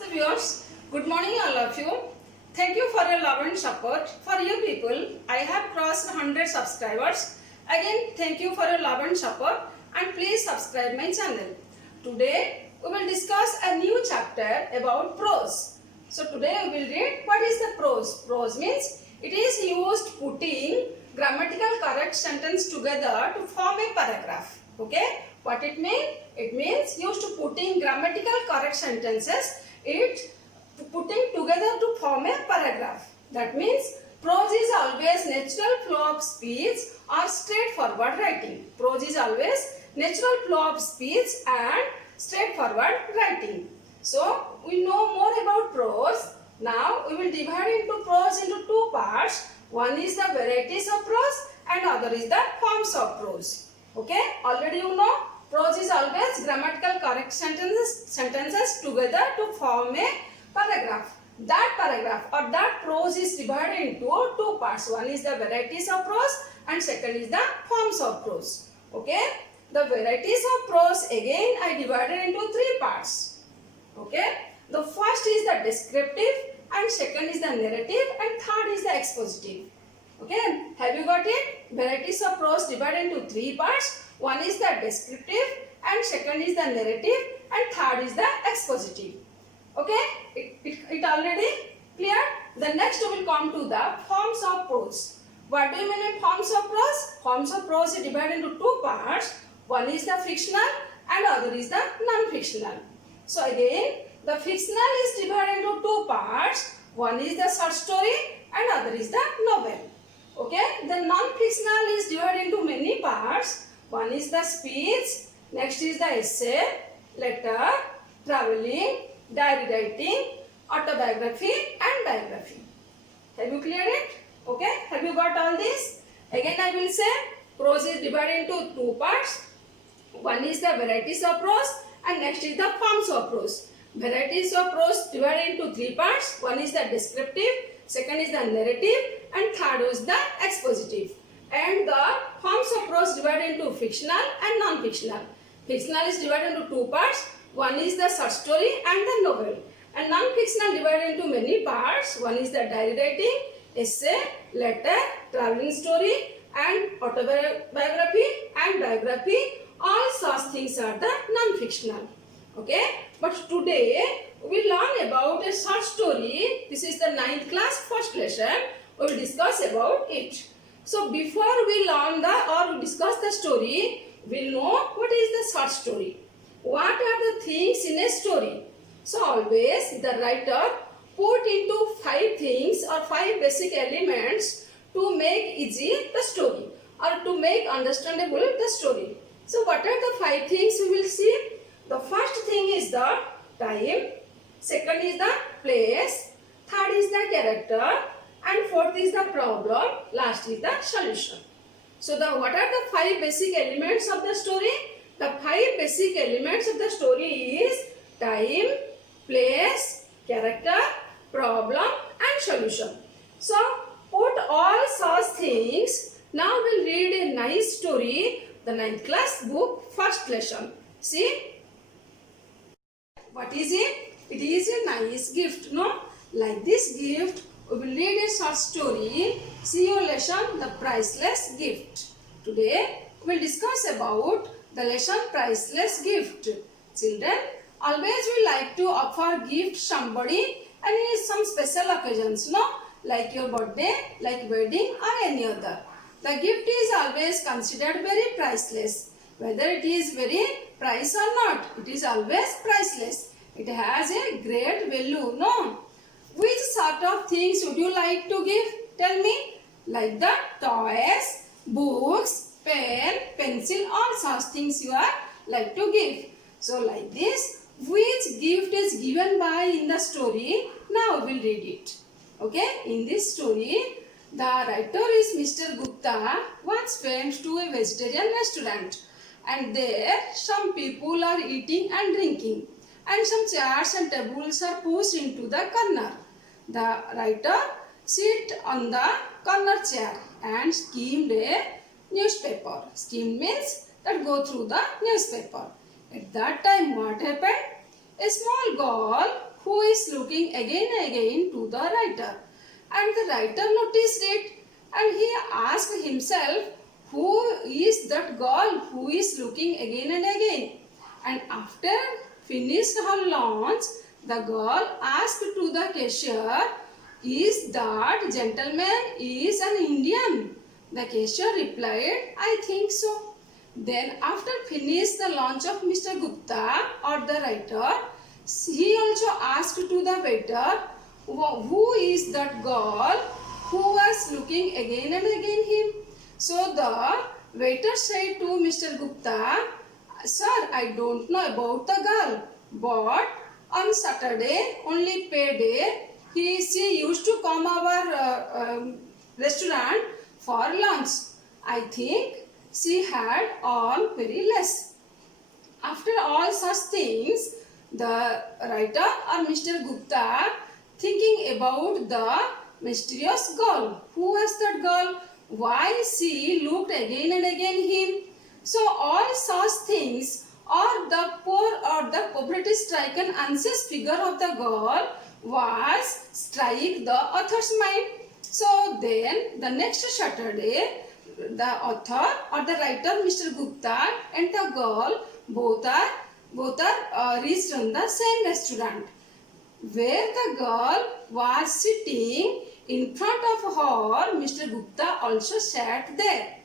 Namaste viewers. Good morning all of you. Thank you for your love and support. For you people, I have crossed 100 subscribers. Again, thank you for your love and support and please subscribe my channel. Today, we will discuss a new chapter about prose. So today we will read what is the prose. Prose means it is used putting grammatical correct sentence together to form a paragraph. Okay? What it means? It means used to putting grammatical correct sentences, it putting together to form a paragraph. That means prose is always natural flow of speech or straightforward writing. Prose is always natural flow of speech and straightforward writing. So we know more about prose. Now we will divide into prose into two parts. One is the varieties of prose and other is the forms of prose. Okay, already you know prose is always grammatical correct sentences together to form a paragraph. That paragraph or that prose is divided into two parts. One is the varieties of prose and second is the forms of prose. Okay, the varieties of prose again I divided into three parts. Okay, the first is the descriptive and second is the narrative and third is the expositive. Okay, have you got it? Varieties of prose divided into three parts. One is the descriptive and second is the narrative and third is the expositive. Okay, it already clear? The next we will come to the forms of prose. What do you mean in forms of prose? Forms of prose is divided into two parts. One is the fictional and other is the non-fictional. So again, the fictional is divided into two parts. One is the short story and other is the novel. Okay, the non-fictional is divided into many parts. One is the speech, next is the essay, letter, traveling, diary writing, autobiography and biography. Have you cleared it? Okay, have you got all this? Again I will say prose is divided into two parts. One is the varieties of prose and next is the forms of prose. Varieties of prose divided into three parts. One is the descriptive, second is the narrative and third is the expositive. And the forms of prose divided into fictional and non-fictional. Fictional is divided into two parts. One is the short story and the novel. And non-fictional divided into many parts. One is the diary writing, essay, letter, traveling story and autobiography and biography. All such things are the non-fictional. Okay, but today we will learn about a short story. This is the 9th class first lesson. We will discuss about it. So before we learn or discuss the story, we will know what is the short story. What are the things in a story? So always the writer put into 5 things or 5 basic elements to make easy the story or to make understandable the story. So what are the 5 things we will see? The first thing is the time, second is the place, third is the character and fourth is the problem, last is the solution. So what are the 5 basic elements of the story? The 5 basic elements of the story is time, place, character, problem and solution. So put all such things. Now we'll read a nice story, the 9th class book first lesson. See? What is it? It is a nice gift, no? Like this gift, we will read a short story. See your lesson, the priceless gift. Today, we will discuss about the lesson priceless gift. Children, always we like to offer gift somebody and in some special occasions, no? Like your birthday, like wedding or any other. The gift is always considered very priceless. Whether it is very price or not, it is always priceless. It has a great value, no? Which sort of things would you like to give? Tell me. Like the toys, books, pen, pencil, all such things you are like to give. So like this, which gift is given by in the story? Now we will read it. Okay, in this story, the writer is Mr. Gupta once went to a vegetarian restaurant. And there some people are eating and drinking and some chairs and tables are pushed into the corner. The writer sit on the corner chair and skimmed a newspaper. Skim means that go through the newspaper. At that time what happened? A small girl who is looking again and again to the writer. And the writer noticed it and he asked himself, who is that girl who is looking again and again? And after finished her lunch, the girl asked to the cashier, is that gentleman is an Indian? The cashier replied, I think so. Then after finished the lunch of Mr. Gupta or the writer, he also asked to the waiter, who is that girl who was looking again and again him? So the waiter said to Mr. Gupta, sir, I don't know about the girl, but on Saturday, only payday, she used to come our restaurant for lunch. I think she had on very less. After all such things, the writer or Mr. Gupta thinking about the mysterious girl. Who was that girl? Why she looked again and again him? So all such things or the poor or the poverty stricken anxious figure of the girl was strike the author's mind. So then the next Saturday, the author or the writer Mr. Gupta and the girl both are reached in the same restaurant, where the girl was sitting in front of her. Mr. Gupta also sat there,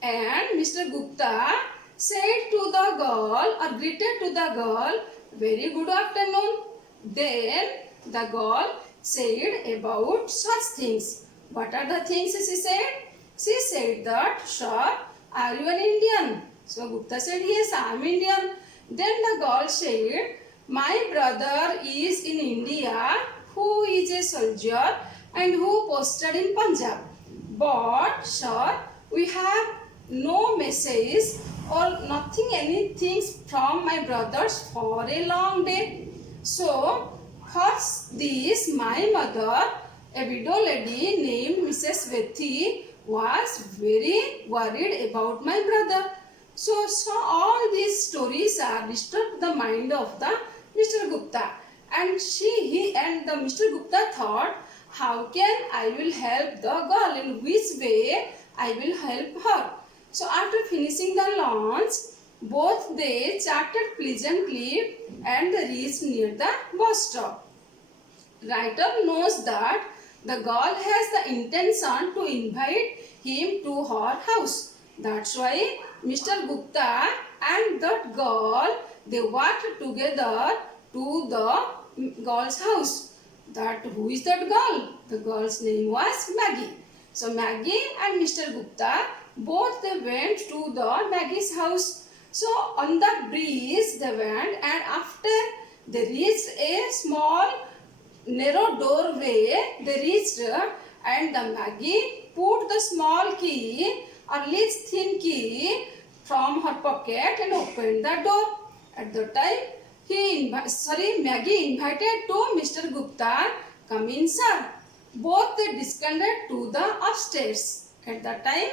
and Mr. Gupta said to the girl or greeted to the girl, very good afternoon. Then the girl said about such things. What are the things she said? She said that, sir, are you an Indian? So Gupta said, yes, I am Indian. Then the girl said, my brother is in India, who is a soldier and who posted in Punjab. But, sir, we have no message or nothing, anything from my brothers for a long day. So, first this, my mother, a widow lady named Mrs. Vethi, was very worried about my brother. So all these stories are disturbed the mind of the Mr. Gupta, and he and the Mr. Gupta thought, how can I will help the girl, in which way I will help her. So after finishing the lunch, both they chatted pleasantly and reached near the bus stop. Writer knows that the girl has the intention to invite him to her house. That's why Mr. Gupta and that girl, they walked together to the girl's house. That who is that girl? The girl's name was Maggie. So Maggie and Mr. Gupta both they went to the Maggie's house. So on the breeze they went, and after they reached a small narrow doorway, they reached, and the Maggie put the small key or least thin key from her pocket and opened the door. At the time, Maggie invited to Mr. Gupta, come in, sir. Both they descended to the upstairs. At that time,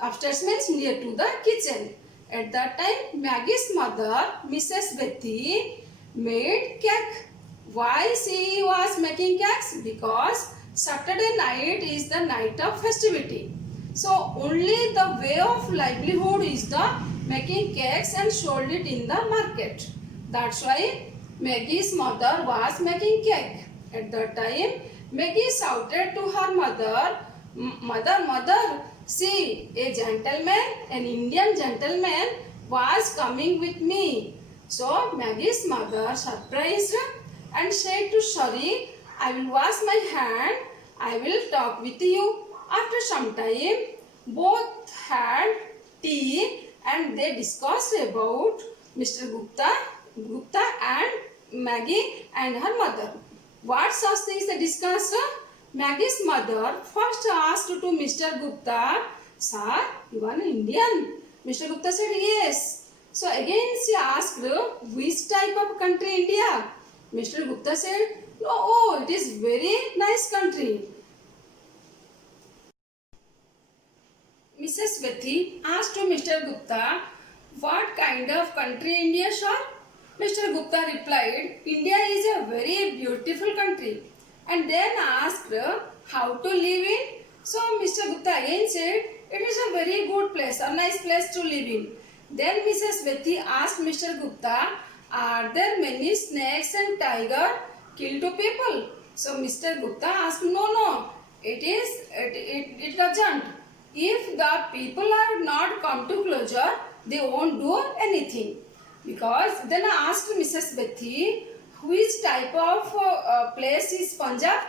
upstairs means near to the kitchen. At that time, Maggie's mother, Mrs. Betty, made cake. Why she was making cakes? Because Saturday night is the night of festivity. So only the way of livelihood is the making cakes and sold it in the market. That's why Maggie's mother was making cake. At that time, Maggie shouted to her mother, Mother, see, a gentleman, an Indian gentleman was coming with me. So Maggie's mother surprised and said to Shari, I will wash my hand, I will talk with you. After some time, both had tea and they discussed about Mr. Gupta and Maggie and her mother. What such things they discussed? Maggie's mother first asked to Mr. Gupta, Sir, you are an Indian? Mr. Gupta said, yes. So again she asked, which type of country India? Mr. Gupta said, oh, it is very nice country. Mrs. Bethy asked to Mr. Gupta, what kind of country India, sir? Mr. Gupta replied, India is a very beautiful country, and then asked how to live in. So Mr. Gupta again said, it is a very good place, a nice place to live in. Then Mrs. Betty asked Mr. Gupta, are there many snakes and tiger kill to people? So Mr. Gupta asked, no, it doesn't. If the people are not come to closure, they won't do anything. Because then I asked Mrs. Betty, which type of place is Punjab?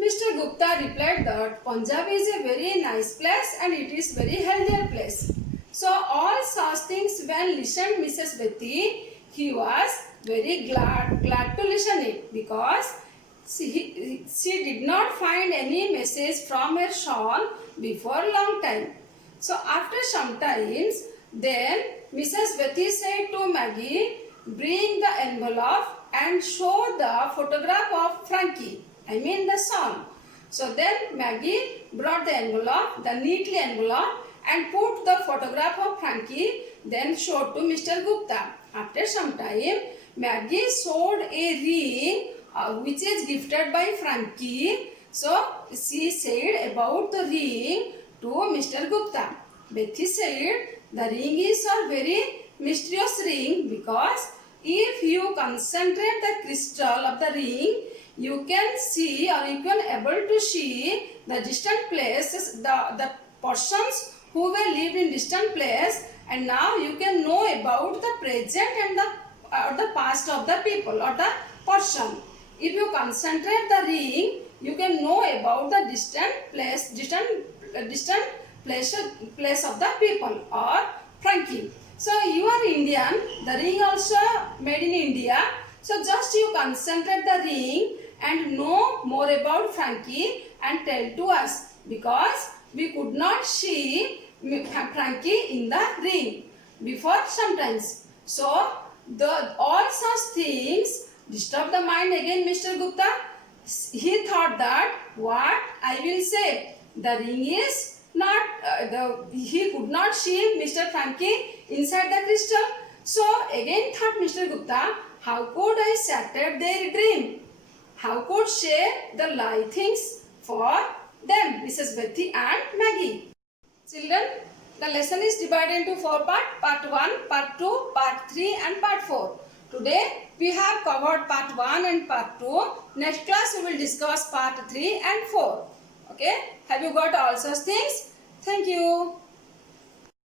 Mr. Gupta replied that Punjab is a very nice place and it is very healthier place. So all such things when listened Mrs. Betty, he was very glad to listen it because she did not find any message from her son before long time. So after some times, then Mrs. Betty said to Maggie, bring the envelope and show the photograph of Frankie. I mean the son. So then Maggie brought the envelope, the neatly envelope, and put the photograph of Frankie, then showed to Mr. Gupta. After some time, Maggie showed a ring which is gifted by Frankie. So she said about the ring to Mr. Gupta. Betty said the ring is a very mysterious ring because if you concentrate the crystal of the ring, you can see or you can able to see the distant places, the persons who will live in distant place, and now you can know about the present and the past of the people or the person. If you concentrate the ring, you can know about the distant place of the people or Frankie. So you are Indian, the ring also made in India. So just you concentrate the ring and know more about Frankie and tell to us because we could not see Frankie in the ring before sometimes. So all such things disturb the mind again Mr. Gupta. He thought that what I will say, the ring is not, he could not see Mr. Frankie inside the crystal. So again thought Mr. Gupta, how could I shatter their dream? How could share the lie things for them, Mrs. Betty and Maggie? Children, the lesson is divided into 4 parts, part 1, part 2, part 3 and part 4. Today we have covered part 1 and part 2. Next class we will discuss part 3 and 4. Okay, have you got all such things? Thank you.